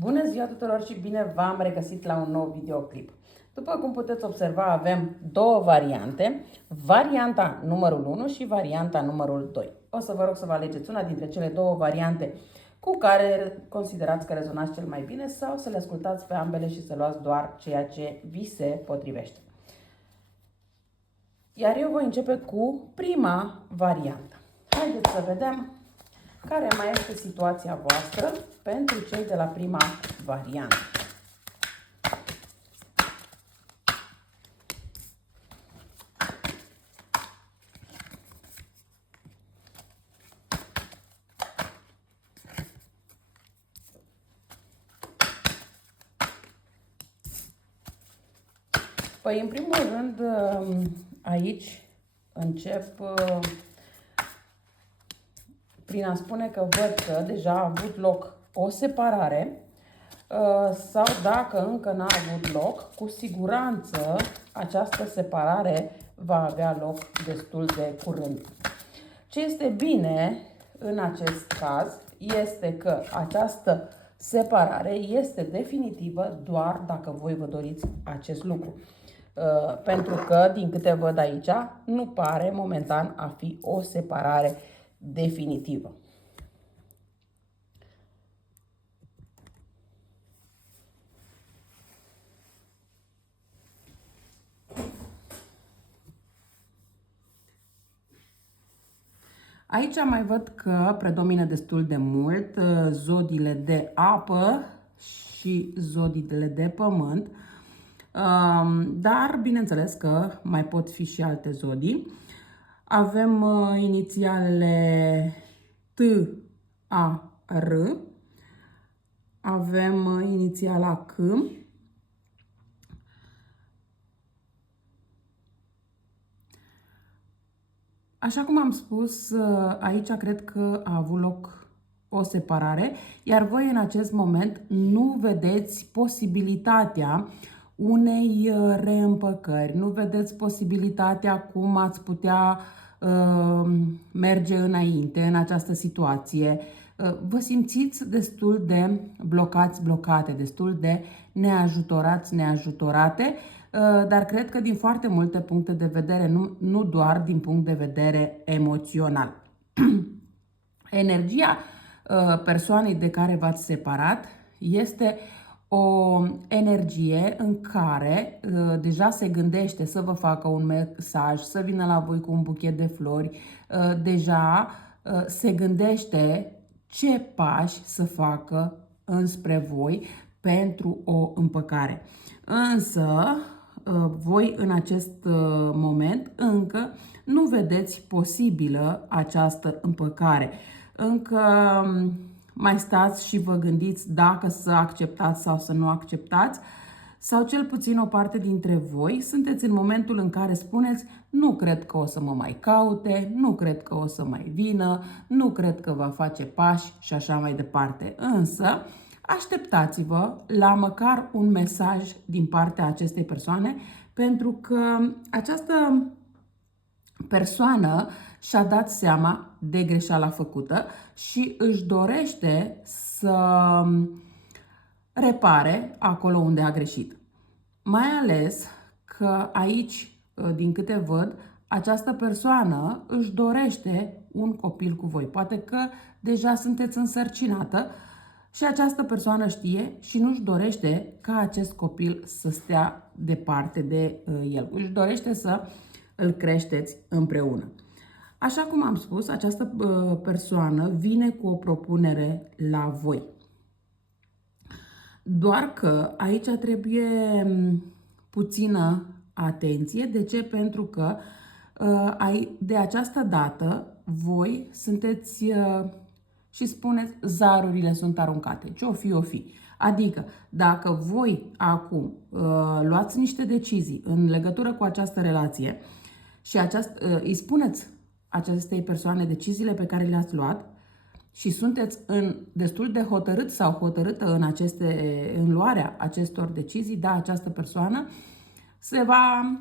Bună ziua tuturor și bine v-am regăsit la un nou videoclip. După cum puteți observa, avem două variante, varianta numărul 1 și varianta numărul 2. O să vă rog să vă alegeți una dintre cele două variante cu care considerați că rezonați cel mai bine sau să le ascultați pe ambele și să luați doar ceea ce vi se potrivește. Iar eu voi începe cu prima variantă. Haideți să vedem care mai este situația voastră pentru cei de la prima variantă. Păi, în primul rând, aici încep prin a spune că văd că deja a avut loc o separare sau dacă încă n-a avut loc, cu siguranță această separare va avea loc destul de curând. Ce este bine în acest caz este că această separare este definitivă doar dacă voi vă doriți acest lucru. Pentru că, din câte văd aici, nu pare momentan a fi o separare definitivă. Aici mai văd că predomină destul de mult zodiile de apă și zodiile de pământ, dar bineînțeles că mai pot fi și alte zodii. Avem inițialele T, A, R, avem inițiala C, așa cum am spus, aici cred că a avut loc o separare, iar voi în acest moment nu vedeți posibilitatea unei reîmpăcări, nu vedeți posibilitatea cum ați putea merge înainte în această situație. Vă simțiți destul de blocate, destul de neajutorați, neajutorate, dar cred că din foarte multe puncte de vedere, nu doar din punct de vedere emoțional. Energia persoanei de care v-ați separat este o energie în care deja se gândește să vă facă un mesaj, să vină la voi cu un buchet de flori, deja se gândește ce pași să facă înspre voi pentru o împăcare. Însă, voi în acest moment încă nu vedeți posibilă această împăcare. Încă mai stați și vă gândiți dacă să acceptați sau să nu acceptați, sau cel puțin o parte dintre voi sunteți în momentul în care spuneți: nu cred că o să mă mai caute, nu cred că o să mai vină, nu cred că va face pași și așa mai departe. Însă, așteptați-vă la măcar un mesaj din partea acestei persoane, pentru că această persoană și-a dat seama de greșeala făcută și își dorește să repare acolo unde a greșit. Mai ales că aici, din câte văd, această persoană își dorește un copil cu voi. Poate că deja sunteți însărcinată și această persoană știe și nu își dorește ca acest copil să stea departe de el. Își dorește să îl creșteți împreună. Așa cum am spus, această persoană vine cu o propunere la voi. Doar că aici trebuie puțină atenție. De ce? Pentru că de această dată voi sunteți și spuneți: zarurile sunt aruncate. Ce o fi, o fi. Adică, dacă voi acum luați niște decizii în legătură cu această relație și îi spuneți acestei persoane deciziile pe care le-ați luat și sunteți destul de hotărât sau hotărâtă în luarea acestor decizii, da, această persoană se va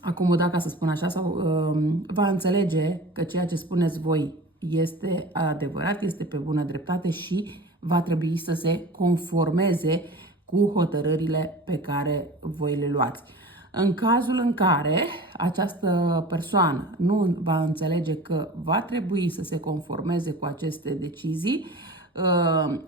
acomoda, ca să spun așa, sau va înțelege că ceea ce spuneți voi este adevărat, este pe bună dreptate și va trebui să se conformeze cu hotărârile pe care voi le luați. În cazul în care această persoană nu va înțelege că va trebui să se conformeze cu aceste decizii,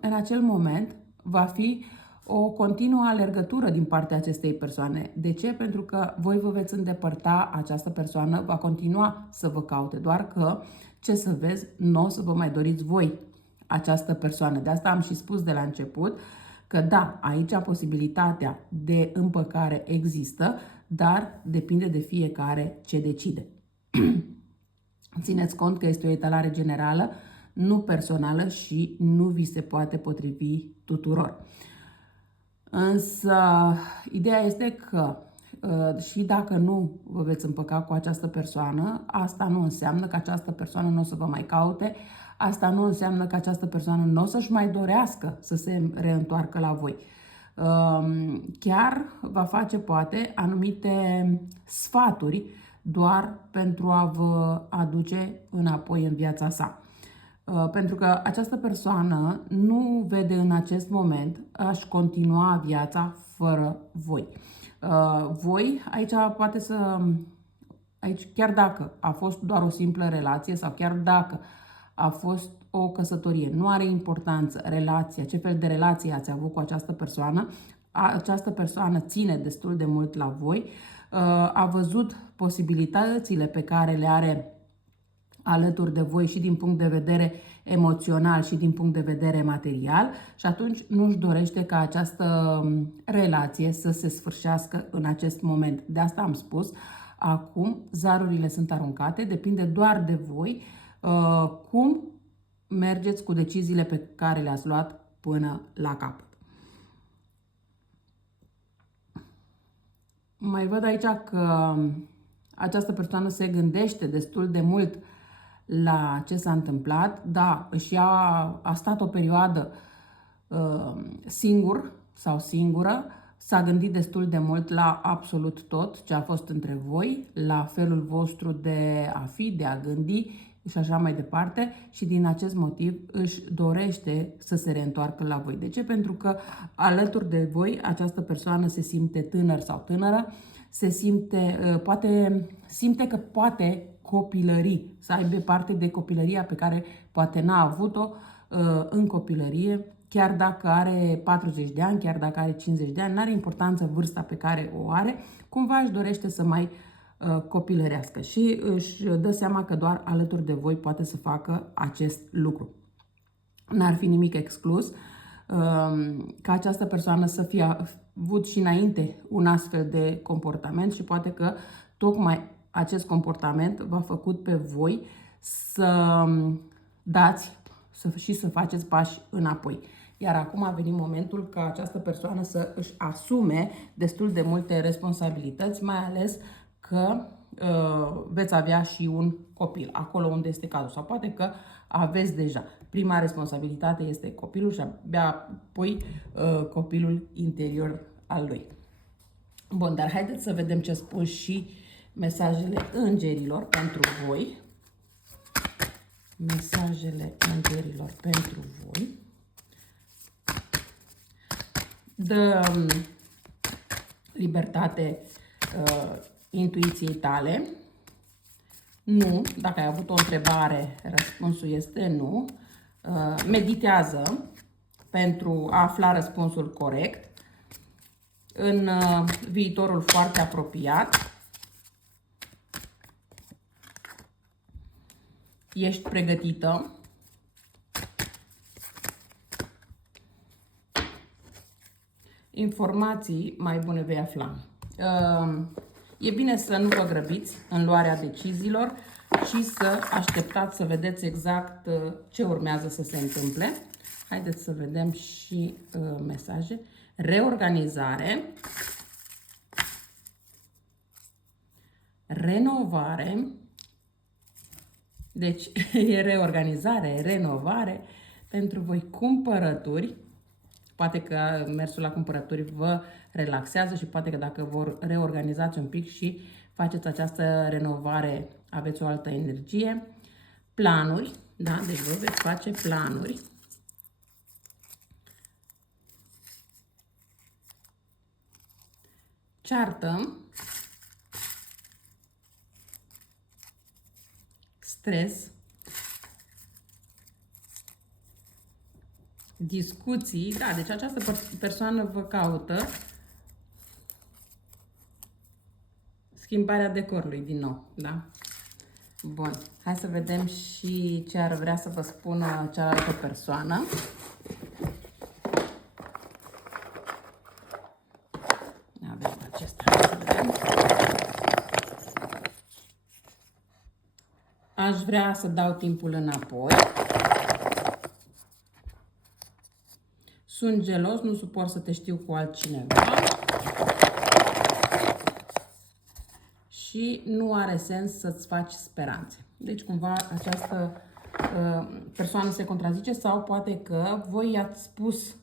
în acel moment va fi o continuă alergătură din partea acestei persoane. De ce? Pentru că voi vă veți îndepărta, această persoană va continua să vă caute, doar că, ce să vezi, nu o să vă mai doriți voi această persoană. De asta am și spus de la început că da, aici posibilitatea de împăcare există, dar depinde de fiecare ce decide. Țineți cont că este o etalare generală, nu personală și nu vi se poate potrivi tuturor. Însă, ideea este că și dacă nu vă veți împăca cu această persoană, asta nu înseamnă că această persoană nu o să vă mai caute, asta nu înseamnă că această persoană nu o să-și mai dorească să se reîntoarcă la voi. Chiar va face, poate, anumite sfaturi doar pentru a vă aduce înapoi în viața sa. Pentru că această persoană nu vede în acest moment a-și continua viața fără voi. Voi, aici poate să... Aici, chiar dacă a fost doar o simplă relație sau chiar dacă a fost o căsătorie, nu are importanță relația, ce fel de relație ați avut cu această persoană, această persoană ține destul de mult la voi, a văzut posibilitățile pe care le are alături de voi și din punct de vedere emoțional și din punct de vedere material și atunci nu își dorește ca această relație să se sfârșească în acest moment. De asta am spus, acum zarurile sunt aruncate, depinde doar de voi cum mergeți cu deciziile pe care le-ați luat până la capăt. Mai văd aici că această persoană se gândește destul de mult la ce s-a întâmplat. Da, a stat o perioadă singur sau singură, s-a gândit destul de mult la absolut tot ce a fost între voi, la felul vostru de a fi, de a gândi și așa mai departe și din acest motiv își dorește să se reîntoarcă la voi. De ce? Pentru că alături de voi această persoană se simte tânăr sau tânără, se simte, simte că poate copilări, să aibă parte de copilăria pe care poate n-a avut-o în copilărie, chiar dacă are 40 de ani, chiar dacă are 50 de ani, n-are importanță vârsta pe care o are, cumva își dorește să mai copilărească și își dă seama că doar alături de voi poate să facă acest lucru. N-ar fi nimic exclus ca această persoană să fie avut și înainte un astfel de comportament și poate că tocmai acest comportament v-a făcut pe voi să dați și să faceți pași înapoi. Iar acum a venit momentul ca această persoană să își asume destul de multe responsabilități, mai ales că veți avea și un copil, acolo unde este cazul. Sau poate că aveți deja. Prima responsabilitate este copilul și abia apoi copilul interior al lui. Bun, dar haideți să vedem ce spun și mesajele îngerilor pentru voi. Mesajele îngerilor pentru voi. Dă libertate intuiției tale. Nu. Dacă ai avut o întrebare, răspunsul este nu. Meditează pentru a afla răspunsul corect în viitorul foarte apropiat. Ești pregătită. Informații mai bune vei afla. E bine să nu vă grăbiți în luarea deciziilor și să așteptați să vedeți exact ce urmează să se întâmple. Haideți să vedem și mesaje. Reorganizare. Renovare. Deci e reorganizare, renovare pentru voi. Cumpărături. Poate că mersul la cumpărături vă relaxează și poate că dacă vă reorganizați un pic și faceți această renovare, aveți o altă energie. Planuri, da? Deci vă veți face planuri. ceartă, stres, discuții. Da, deci această persoană vă caută schimbarea decorului din nou, da? Bun, hai să vedem și ce ar vrea să vă spună cealaltă persoană. Avem acesta, să vedem. Aș vrea să dau timpul înapoi. Sunt gelos, nu suport să te știu cu altcineva. Și nu are sens să-ți faci speranțe. Deci cumva această persoană se contrazice sau poate că voi i-ați spus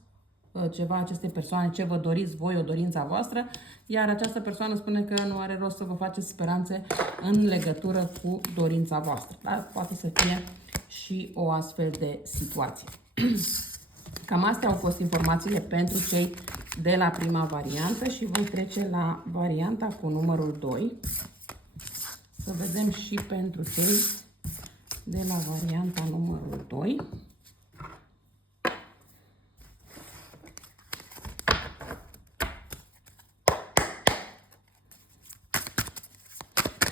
ceva acestei persoane, ce vă doriți voi, o dorința voastră, iar această persoană spune că nu are rost să vă faceți speranțe în legătură cu dorința voastră. Dar poate să fie și o astfel de situație. Cam astea au fost informațiile pentru cei de la prima variantă și voi trece la varianta cu numărul 2. Să vedem și pentru cei de la varianta numărul 2.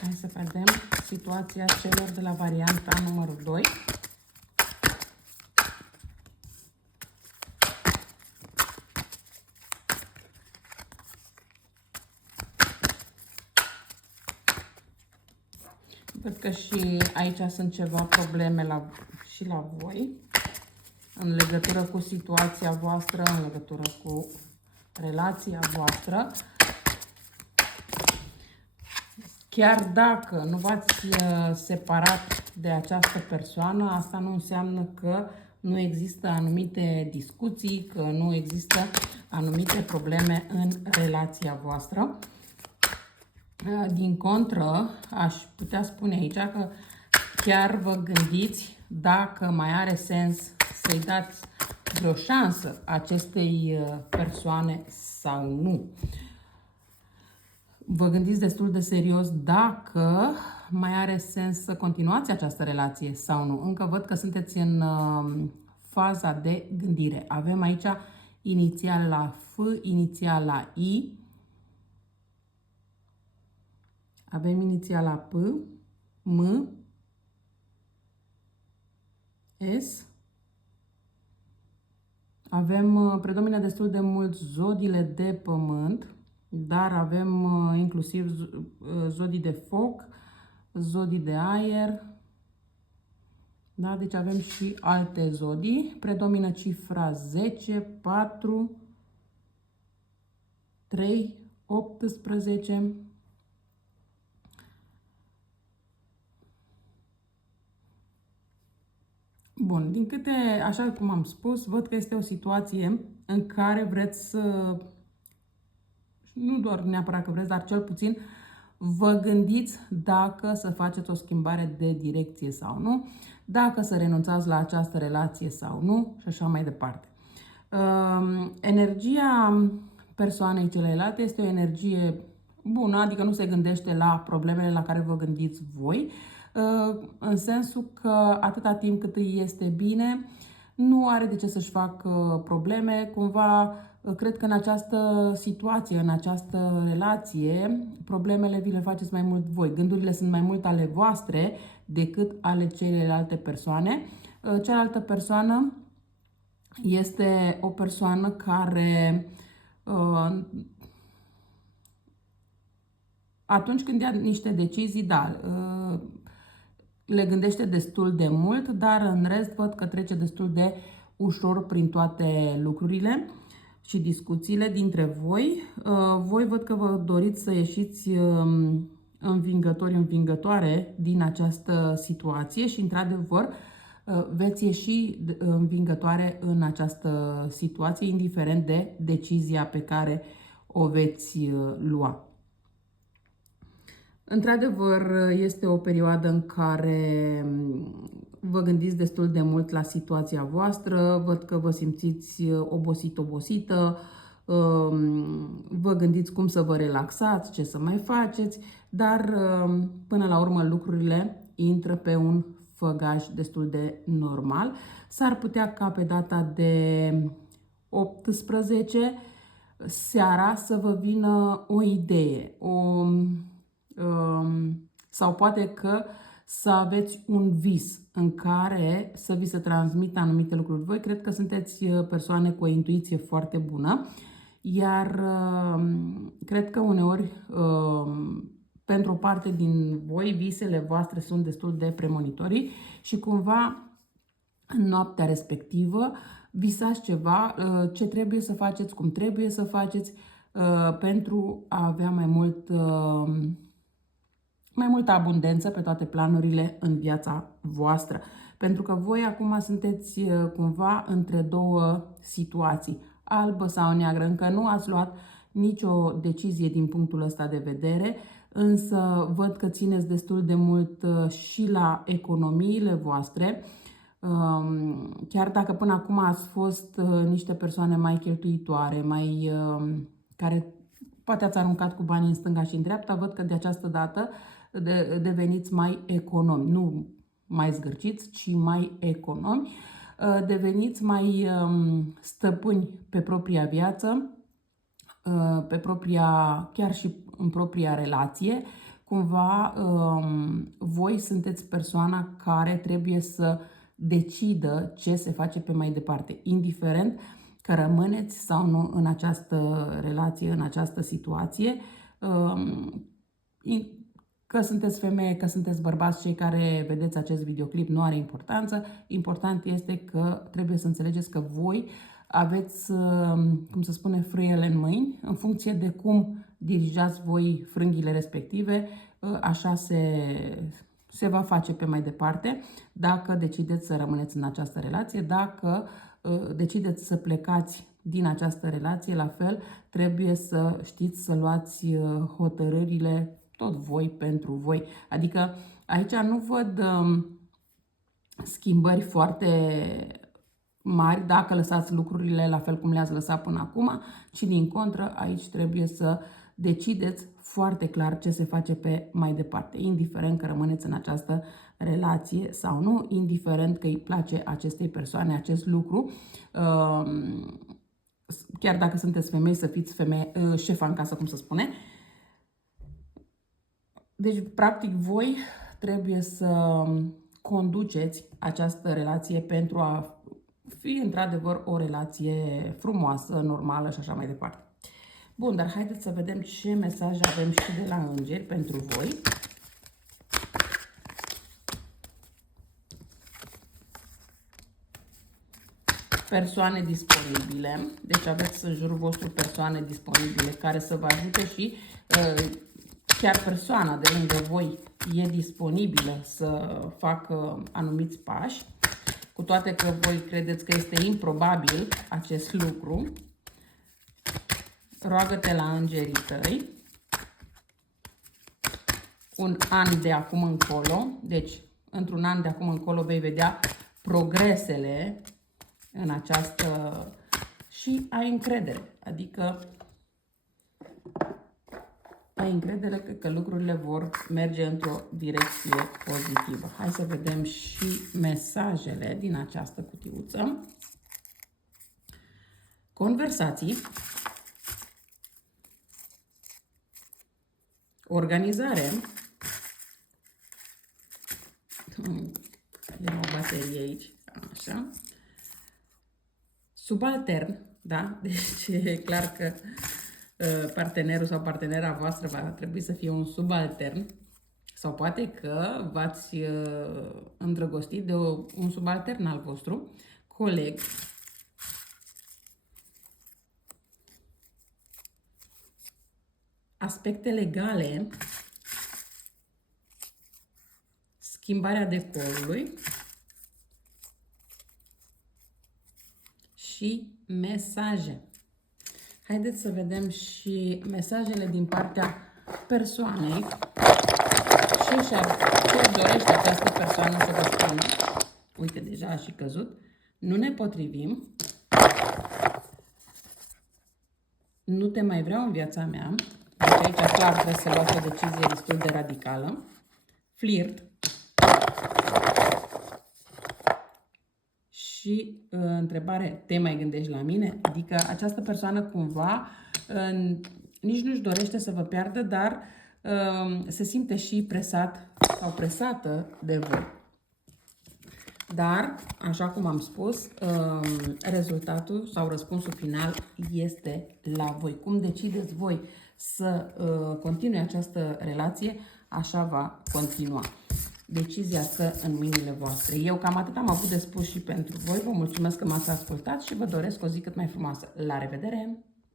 Hai să vedem situația celor de la varianta numărul 2. Văd că și aici sunt ceva probleme și la voi, în legătură cu situația voastră, în legătură cu relația voastră. Chiar dacă nu v-ați separat de această persoană, asta nu înseamnă că nu există anumite discuții, că nu există anumite probleme în relația voastră. Din contră, aș putea spune aici că chiar vă gândiți dacă mai are sens să-i dați vreo șansă acestei persoane sau nu. Vă gândiți destul de serios dacă mai are sens să continuați această relație sau nu. Încă văd că sunteți în faza de gândire. Avem aici inițial la F, inițial la I. Avem inițial la P, M, S. Predomină destul de mult zodiile de pământ, dar avem inclusiv zodii de foc, zodii de aer. Da? Deci avem și alte zodii. Predomină cifra 10, 4, 3, 18. Bun, din câte, așa cum am spus, văd că este o situație în care vreți să, nu doar neapărat că vreți, dar cel puțin vă gândiți dacă să faceți o schimbare de direcție sau nu, dacă să renunțați la această relație sau nu și așa mai departe. Energia persoanei celelalte este o energie bună, adică nu se gândește la problemele la care vă gândiți voi, în sensul că atâta timp cât îi este bine, nu are de ce să-și facă probleme. Cumva, cred că în această situație, în această relație, problemele vi le faceți mai mult voi. Gândurile sunt mai mult ale voastre decât ale celelalte persoane. Cealaltă persoană este o persoană care atunci când ia niște decizii, da, le gândește destul de mult, dar în rest văd că trece destul de ușor prin toate lucrurile și discuțiile dintre voi. Voi văd că vă doriți să ieșiți învingători, învingătoare din această situație și, într-adevăr, veți ieși învingătoare în această situație, indiferent de decizia pe care o veți lua. Într-adevăr, este o perioadă în care vă gândiți destul de mult la situația voastră, văd că vă simțiți obosită, vă gândiți cum să vă relaxați, ce să mai faceți, dar până la urmă lucrurile intră pe un făgaș destul de normal. S-ar putea ca pe data de 18 seara să vă vină o idee, sau poate că să aveți un vis în care să vi se transmită anumite lucruri. Voi cred că sunteți persoane cu o intuiție foarte bună, iar cred că uneori pentru o parte din voi visele voastre sunt destul de premonitorii și cumva în noaptea respectivă visați ceva, ce trebuie să faceți, cum trebuie să faceți pentru a avea mai multă abundență pe toate planurile în viața voastră. Pentru că voi acum sunteți cumva între două situații, albă sau neagră. Încă nu ați luat nicio decizie din punctul ăsta de vedere, însă văd că țineți destul de mult și la economiile voastre. Chiar dacă până acum ați fost niște persoane mai cheltuitoare, care poate ați aruncat cu banii în stânga și în dreapta, văd că de această dată deveniți mai economi, nu mai zgârciți, ci mai economi, deveniți mai stăpâni pe propria viață, chiar și în propria relație. Cumva voi sunteți persoana care trebuie să decidă ce se face pe mai departe, indiferent că rămâneți sau nu în această relație, în această situație. Că sunteți femeie, că sunteți bărbați, cei care vedeți acest videoclip, nu are importanță. Important este că trebuie să înțelegeți că voi aveți, cum se spune, frâiele în mâini. În funcție de cum dirijați voi frânghile respective, așa se va face pe mai departe. Dacă decideți să rămâneți în această relație, dacă decideți să plecați din această relație, la fel, trebuie să știți să luați hotărârile tot voi pentru voi. Adică aici nu văd schimbări foarte mari dacă lăsați lucrurile la fel cum le-ați lăsat până acum, ci din contră aici trebuie să decideți foarte clar ce se face pe mai departe, indiferent că rămâneți în această relație sau nu, indiferent că îi place acestei persoane acest lucru. Chiar dacă sunteți femei, să fiți șefa în casă, cum se spune. Deci, practic, voi trebuie să conduceți această relație pentru a fi, într-adevăr, o relație frumoasă, normală și așa mai departe. Bun, dar haideți să vedem ce mesaje avem și de la îngeri pentru voi. Persoane disponibile. Deci aveți în jurul vostru persoane disponibile care să vă ajute și chiar persoana de lângă voi e disponibilă să facă anumiți pași, cu toate că voi credeți că este improbabil acest lucru. Roagă-te la îngerii tăi un an de acum încolo, deci într-un an de acum încolo vei vedea progresele în această și ai încredere, adică ai încredere că lucrurile vor merge într-o direcție pozitivă. Hai să vedem și mesajele din această cutiuță. Conversații. Organizare. Ia o baterie aici. Așa. Subaltern. Da? Deci e clar că partenerul sau partenera voastră va trebui să fie un subaltern. Sau poate că v-ați îndrăgostit de un subaltern al vostru. Coleg. Aspecte legale. Schimbarea decorului. Și mesaje. Haideți să vedem și mesajele din partea persoanei. Ce dorește această persoană să vă spună. Uite, deja a și căzut. Nu ne potrivim. nu te mai vreau în viața mea. Deci aici clar trebuie să luați o decizie destul de radicală. Flirt. Și întrebare, te mai gândești la mine? Adică această persoană cumva nici nu-și dorește să vă piardă, dar se simte și presat sau presată de voi. Dar, așa cum am spus, rezultatul sau răspunsul final este la voi. Cum decideți voi să continue această relație, așa va continua. Decizia stă în mâinile voastre. Eu cam atât am avut de spus și pentru voi. Vă mulțumesc că m-ați ascultat și vă doresc o zi cât mai frumoasă. La revedere!